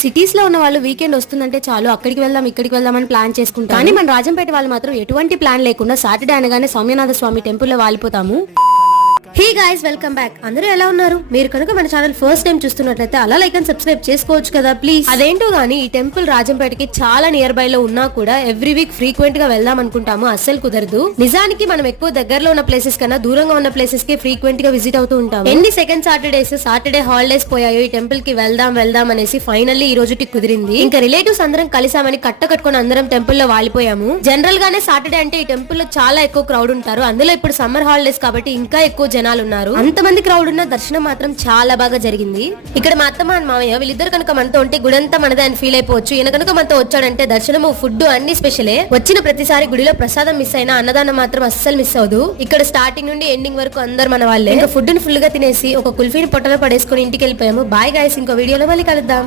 Cities లో ఉన్న వాళ్ళు వీకెండ్ వస్తుందంటే చాలు అక్కడికి వెళ్దాం ఇక్కడికి వెళ్దాం అని ప్లాన్ చేసుకుంటారు. కానీ మన రాజంపేట వాళ్ళు మాత్రం ఎటువంటి ప్లాన్ లేకుండా సాటర్డే అనగానే సౌమ్యనాథ స్వామి టెంపుల్ లో వాలిపోతాము. Hey guys, welcome back. అందరూ ఎలా ఉన్నారు? మీరు కనుక మన ఛానల్ ఫస్ట్ టైం చూస్తున్నట్లయితే అలా లైక్ అండ్ సబ్స్క్రైబ్ చేసుకోవచ్చు కదా ప్లీజ్. అదేంటో గానీ ఈ టెంపుల్ రాజంపేటకి చాలా నియర్ బై లో ఉన్నా కూడా ఎవ్రీ వీక్ ఫ్రీక్వెంట్ గా వెళ్దాం అనుకుంటాము, అస్సలు కుదరదు. నిజానికి మనం ఎక్కువ దగ్గరలో ఉన్న ప్లేసెస్ కన్నా దూరంగా ఉన్న ప్లేసెస్ కి ఫ్రీక్వెంట్ గా విజిట్ అవుతూ ఉంటాము. ఎన్ని సెకండ్ సాటర్డే హాలిడేస్ పోయాయో ఈ టెంపుల్ కి వెళ్దాం అనేసి ఫైనల్లీ ఈ రోజుకి కుదిరింది. ఇంకా రిలేటివ్స్ అందరం కలిసామని కట్టుకొని అందరం టెంపుల్ లో వాలిపోయాము. జనరల్ గానే సాటర్డే అంటే ఈ టెంపుల్ లో చాలా ఎక్కువ క్రౌడ్ ఉంటారు. అందులో ఇప్పుడు సమ్మర్ హాలిడేస్ కాబట్టి ఇంకా ఎక్కువ జనాలు ఉన్నారు. అంతమంది క్రౌడ్ ఉన్న దర్శనం మాత్రం చాలా బాగా జరిగింది. ఇక్కడ మా అత్తమ్మ అండ్ మామయ్య వీళ్ళిద్దరు కనుక మనతో ఉంటే గుడంతా మనదే అని ఫీల్ అయిపోవచ్చు. ఈయన కనుక మనతో వచ్చాడంటే దర్శనము ఫుడ్ అన్ని స్పెషలే. వచ్చిన ప్రతిసారి గుడిలో ప్రసాదం మిస్ అయినా అన్నదానం మాత్రం అస్సలు మిస్ అవదు. ఇక్కడ స్టార్టింగ్ నుండి ఎండింగ్ వరకు అందరు మన వాళ్ళే. ఇంకా ఫుడ్ ని ఫుల్ గా తినేసి ఒక కుల్ఫీని పొట్టలో పడేసుకుని ఇంటికి వెళ్ళిపోయాము. బాయ్ గైస్, ఇంకో వీడియోలో మళ్ళీ కలుద్దాం.